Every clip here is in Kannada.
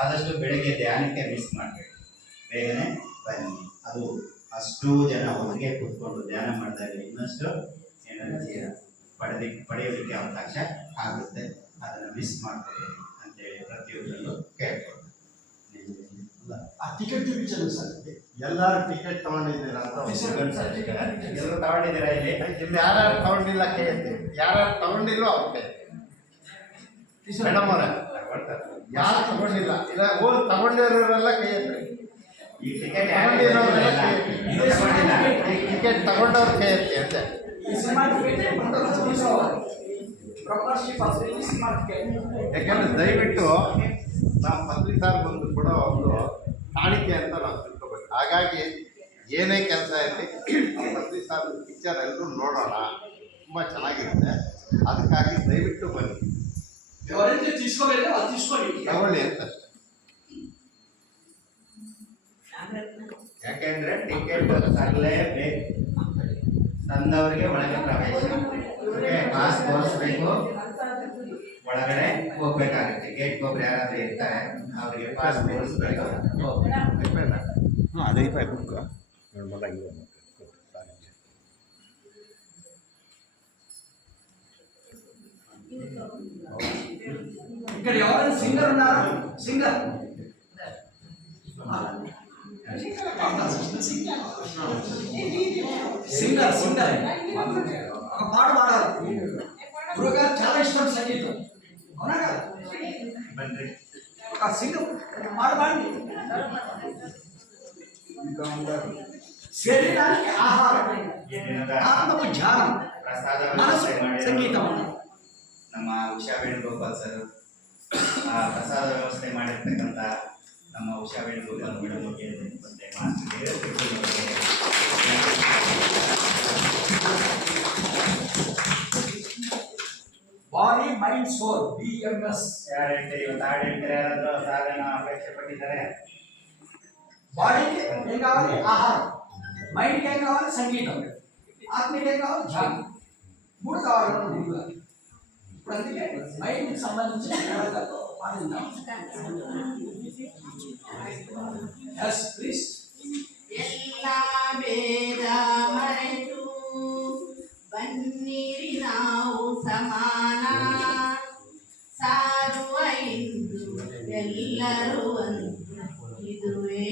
ಆದಷ್ಟು ಬೆಳಗ್ಗೆ ಧ್ಯಾನಕ್ಕೆ ಮಿಸ್ ಮಾಡಬೇಡಿ, ಬೇಗನೆ ಬನ್ನಿ. ಅದು ಅಷ್ಟು ಜನ ಒಟ್ಟಿಗೆ ಕೂತ್ಕೊಂಡು ಧ್ಯಾನ ಮಾಡಿದಾಗ ಇನ್ನಷ್ಟು ಎನರ್ಜಿಯ ಪಡೆಯೋದಕ್ಕೆ ಅವಕಾಶ ಆಗುತ್ತೆ. ಅದನ್ನು ಮಿಸ್ ಮಾಡ್ಕೋಬೇಡಿ ಅಂತೇಳಿ ಪ್ರತಿಯೊಬ್ಬರಲ್ಲೂ ಕೇಳ್ಕೊಂಡು. ಟಿಕೆಟ್ చూపించండి ಸರ್. ಎಲ್ಲರೂ ಟಿಕೆಟ್ ತಗೊಂಡಿದ್ದೀರಾ ಅಂತ ಎಲ್ಲರೂ ತಗೊಂಡಿದ್ದೀರಾ? ಇಲ್ಲಿ ಯಾರು ತಗೊಂಡಿಲ್ಲ ಕೇಳ್ತೀವಿ, ಯಾರು ತಗೊಂಡಿಲ್ಲೋ ಅವ್ರು ಮೇಡಮ್ ಅವರ ಯಾರು ತಗೊಂಡಿಲ್ಲ ಇಲ್ಲ ಹೋಗಿ ತಗೊಂಡಿರೋರೆಲ್ಲ ಕೈ ಎತ್ರಿ. ಈ ಟಿಕೆಟ್ ಟಿಕೆಟ್ ತಗೊಂಡವ್ರ ಕೈ ಎತ್ತಿ ಅಂತ. ಯಾಕಂದ್ರೆ ದಯವಿಟ್ಟು ನಾವು ಪತ್ರಿಕಾರ್ ಬಂದು ಕೊಡೋ ಒಂದು ಕಾಣಿಕೆ ಅಂತ ನಾವು ತಿಳ್ಕೊಬೇಕು. ಹಾಗಾಗಿ ಏನೇ ಕೆಲಸ ಇರಲಿ ಪತ್ರಿಕಾರ್ ಪಿಕ್ಚರ್ ಎಲ್ಲರೂ ನೋಡೋಣ, ತುಂಬ ಚೆನ್ನಾಗಿರುತ್ತೆ. ಅದಕ್ಕಾಗಿ ದಯವಿಟ್ಟು ಬನ್ನಿ, ತಗೊಳ್ಳಿ ಅಂತ ಅಷ್ಟೇ. ಯಾಕೆಂದ್ರೆ ಟಿಕೆಟ್ ತರಲೇಬೇಕು. ತಂದವರಿಗೆ ಒಳಗೆ ಪ್ರವೇಶ, ಪಾಸ್ ತೋರಿಸ್ಬೇಕು, ಒಳಗಡೆ ಹೋಗ್ಬೇಕಾಗುತ್ತೆ. ಗೇಟ್ ಒಬ್ರು ಯಾರಾದ್ರೂ ಇರ್ತಾರೆ, ಅವರಿಗೆ ಪಾಸ್ ತೋರಿಸ್ಬೇಕು. ಅದೇ ಬುಕ್ ఇక్కడ ఎవరైనా సింగర్ ఉన్నారా? సింగర్ సింగర్ సింగర్ ఒక పాట పాడాలి. గురుగారు చాలా ఇష్టం సంగీతం, అవునా కదా? ఒక సింగర్ పాట పాడండి. శరీరానికి ఆహారం, ఆత్మకు ధ్యానం, మనసు సంగీతం. ನಮ್ಮ ಉಷಾ ವೇಣುಗೋಪಾಲ್ ಸರ್ ಪ್ರಸಾದ ವ್ಯವಸ್ಥೆ ಮಾಡಿರ್ತಕ್ಕಂಥ ನಮ್ಮ ಉಷಾ ವೇಣುಗೋಪಾಲ್ ಮೇಡಮ್ ಬಗ್ಗೆ ಮತ್ತೆ ಬಾಡಿ ಮೈಂಡ್ ಸೋಲ್ BMS. ಯಾರು ಹೇಳ್ತೀರಿ? ಇವತ್ತು ಹಾಡು ಹೇಳ್ತಾರೆ, ಯಾರಾದ್ರೂ ಸಾಧನ ಅಪೇಕ್ಷೆ ಪಟ್ಟಿದ್ದಾರೆ? బాడీకి ఏం కావాలి? ఆహారం. మైండ్కి ఏం కావాలి? సంగీతం. ఆత్మకి ఏం కావాలి? ధ్యానం. మూడు కావాలి ముందుగా. ఇప్పుడు అందుకే మైండ్కి సంబంధించిన పాటిద్దాం. Yes please. ಎಲ್ಲ ಭೇದ ಮರೆತು ಬನ್ನಿರಿ ನಾವು ಸಮಾನ, ಸಾರುವ ಇಂದು ಎಲ್ಲರೂ ಒಂದು, ಇದುವೇ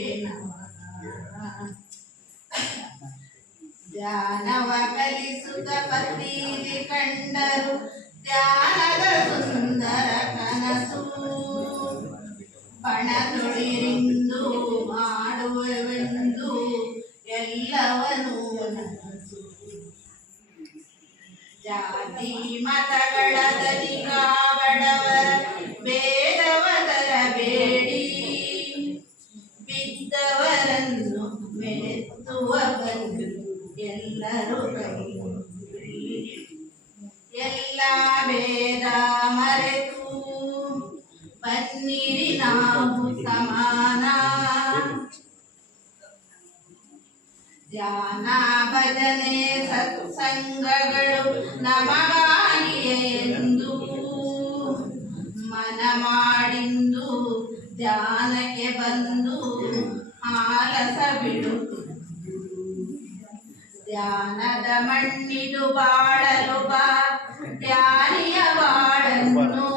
ಧ್ಯಾನವ ಕಲಿಸುತ್ತ ಪತ್ರಿಲಿ ಕಂಡರು ಧ್ಯಾನದ ಸುಂದರ ಕನಸು, ಪಣತೊಳಿರಿಂದು ಮಾಡುವೆವೆಂದು ಎಲ್ಲವನ್ನೂ ನನಸು. ಜಾತಿ ಮತಗಳ ದಲಿಗಾಬಡವರ ಭೇದವ ತರಬೇಡಿ, ಬಿದ್ದವರನ್ನು ಮೆರೆತ್ತುವ ಬಂದು ಎಲ್ಲರೂ ಕೈಗೂಡಿ. ಎಲ್ಲ ಭೇದ ಮರೆತು ಬನ್ನಿರಿ ನಾವು ಸಮಾನ, ಧ್ಯಾನ ಭಜನೆ ಸತ್ಸಂಗಗಳು ನಮಗಾಗಿಯೇ ಎಂದು ಮನ ಮಾಡಿಂದು ಧ್ಯಾನಕ್ಕೆ ಬಂದು ಆಲಸ ಬಿಡು. ಧ್ಯಾನದ ಮಣ್ಣಿದು ಬಾಳಲು ಬಾ ಧ್ಯಾನಿಯ ಬಾಳನ್ನು,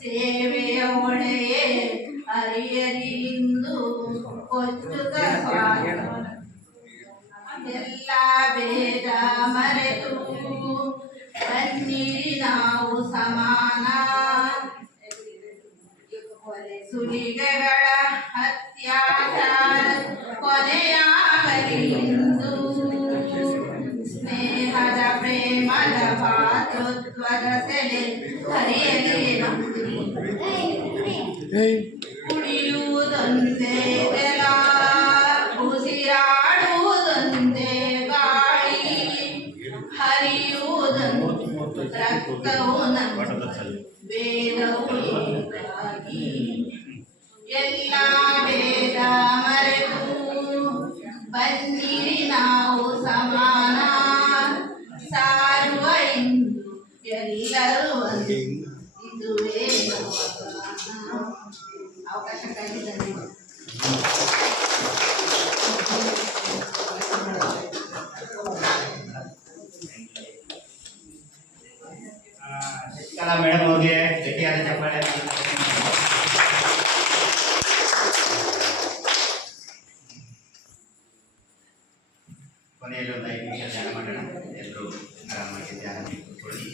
ಸೇವೆಯ ಒಳೆಯೇ ಅರಿಯರಿಂದು ಕೊಚ್ಚುತ್ತ ಸ್ವಾದ. ಎಲ್ಲ ಭೇದ ಮರೆತು ಬನ್ನಿರಿ ನಾವು ಸಮಾನ, ಸುಲಿಗೆಗಳ ಅತ್ಯಾಚಾರ ಕೊನೆಯಾಗಲಿಂದು, ಸ್ನೇಹದ ಪ್ರೇಮದ ಭಾತೃತ್ವದ ಸೆಲೆ ಹರಿಯಲಿ. ಕುಡಿಯುವುದೊಂದೇ ಜಲ, ಉಸಿರಾಡುವುದೊಂದೇ ಗಾಳಿ, ಹರಿಯುವುದೊಂದು ರಕ್ತವು ನನ್ನ ವೇದವು ಏಕಾಗಿ. ಎಲ್ಲ ಭೇದ ಮರೆತು ಬನ್ನಿರಿ ನಾವು ಸಮಾನ, ಸಾರುವ ಇಂದು ಎಲ್ಲರೂ ಒಂದು, ಇದುವೇ ಅವಕಾಶ ಕಲ್ಪಿಸಿದ್ದಾರೆ. ಶಶಿಕಲಾ ಮೇಡಮ್ ಅವ್ರಿಗೆ ಗಟ್ಟಿಯಾದ ಚಪ್ಪಾಳೆ. ಕೊನೆಯಲ್ಲಿ ಒಂದು 5 ನಿಮಿಷ ಧ್ಯಾನ ಮಾಡೋಣ. ಎಲ್ಲರೂ ಆರಾಮಾಗಿ ಧ್ಯಾನ ಕೂತ್ಕೊಳ್ಳಿ.